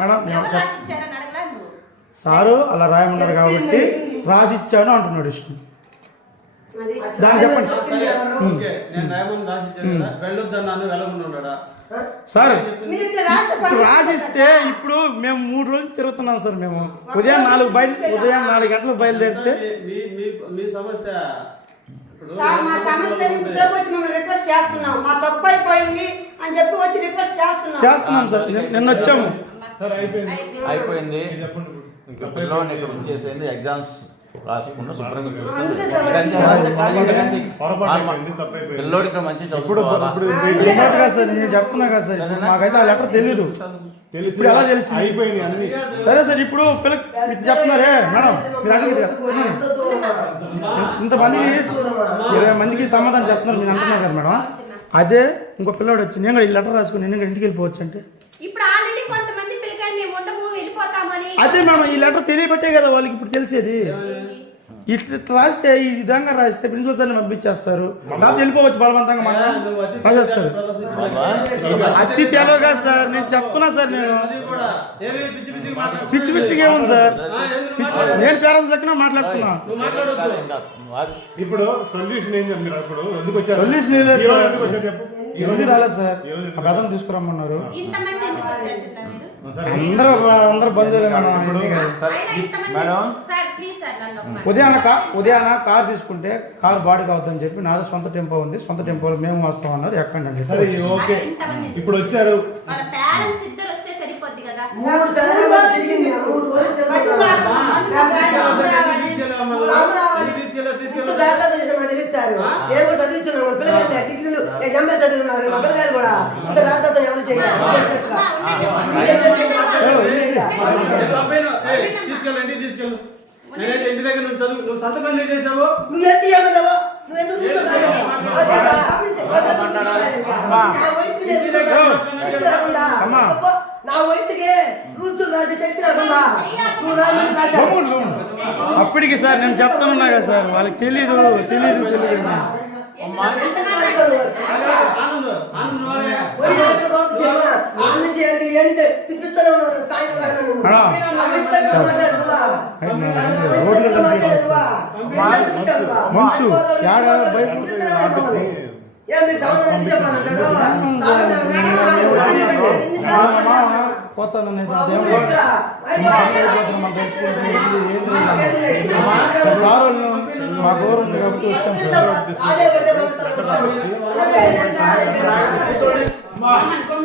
Madam? Sir. అలా రాయమన్నారు కాబట్టి రాసిచ్చాను అంటున్నాడు విష్ణు. అది దాన్ని చెప్పండి. సార్ రాసిస్తే ఇప్పుడు మేము మూడు రోజులు తిరుగుతున్నాం సార్ మేము. ఉదయం నాలుగు బయలు ఉదయం నాలుగు గంటలకు బయలుదేరితే మీ మీ మీ సమస్య సార్ మా సమస్య వచ్చి మిమ్మల్ని రిక్వెస్ట్ చేస్తున్నాం. మా తప్పు అయిపోయింది అని చెప్పి వచ్చి రిక్వెస్ట్ చేస్తున్నాం. చేస్తున్నాం సార్. నిన్న- నిన్న వచ్చాము. అయిపోయింది. అయిపోయింది. ఇంకా పిల్లవాడిని ఇక్కడ ఉంచేసింది ఎగ్జామ్స్ రాసుకున్న శుభ్రంగా పిల్లోడు ఇక్కడ మంచి ఇప్పుడు ఇప్పుడు కదా సార్ నేను చెప్తున్నా కదా సార్. ఇప్పుడు మాకైతే ఆ లెటర్ తెలీదు. ఇప్పుడు ఎలా తెలిసి అయిపోయినాయి అన్ని. సరే సార్ ఇప్పుడు పిల్ల చెప్తున్నారే? మేడం మీరు ఇంతమందికి ఇరవై మందికి సమాధానం చెప్తున్నారు మీరు అంటున్నారు కదా మేడం. అదే ఇంకో పిల్లాడు వచ్చి నేను కూడా ఈ లెటర్ రాసుకుని నేను ఇంటికి వెళ్ళిపోవచ్చు అంటే. ఇప్పుడు ఆల్రెడీ కొంతమంది పిల్లకాయలు మేము ఉండము వెళ్ళిపోతామని అదే మేడం ఈ లెటర్ తెలియబట్టే కదా వాళ్ళకి ఇప్పుడు తెలిసేది. ఇట్లా రాస్తే ఈ విధంగా రాస్తే ప్రిన్సిపల్ సార్ని పంపించేస్తారు. వెళ్ళిపోవచ్చు బలవంతంగా నువ్వు అతి రాసేస్తారు. ప్రదర్శించాలి. అతి తెలివగా సార్ నేను చెప్తున్నా సార్ నేను. పిచ్చి పిచ్చిగా ఏముంది సార్? నేను పేరెంట్స్ లెక్కన మాట్లాడుతున్నా. ఇప్పుడు సొల్యూషన్ ఏం చెప్పారు ఇప్పుడు ఎందుకు వచ్చారు? Solution sir. రోజు రాలేదు సార్. ఆ పెద్దను తీసుకురమ్మన్నారు? అందరూ అందరూ బంధువులే మేడం ఇంటికి. ఉదయాన కా ఉదయాన కార్ తీసుకుంటే కార్ బాడీ కావద్దని చెప్పి నాది సొంత టెంపో ఉంది సొంత టెంపోలో మేము వస్తాం అన్నారు ఎక్కండి సరే ఓకే? ఇప్పుడు వచ్చారు వాళ్ళ పేరెంట్స్ ఇద్దరు వస్తే సరిపోద్ది కదా మూడు సార్లు మాకు తెలిసింది మూడు రోజులు తెలియదు. ఇంత దాదాపు చేసిన మాకు తెలుస్తారు. నేను కూడా చదివించున్నాను. మా పిల్లకాయలు డిగ్రీలు, ఎంఏ చదివిన్నారు. మా పిల్లకాయలు కూడా ఇంత దాదాపు ఎవరు చేయలేదు. చేసినట్టుగా. మీరు చేసినట్టుగా మాట్లాడారు. ఏదో అబ్బాయిను, ఏయ్, తీసుకెళ్ళు ఇంటికి తీసుకెళ్ళు నేనైతే ఇంటి దగ్గర నుంచి చదువు నువ్వు సంతకం ఎందుకు చేసావు? నువ్వు ఎంత? నువ్వు ఎందుకు తీసుకుంటావు. నా వయసుకి తీసుకుంటాను. శక్తి రాకుండా. నువ్వు రాజు అప్పటికి సార్ నేను చెప్తున్నా కదా సార్. వాళ్ళకి తెలీదు తెలీదు తెలీదు. ఆనంద్ ఆనంద్ నువ్వే. పోతాను మా గౌరవం కాబట్టి వచ్చాం సార్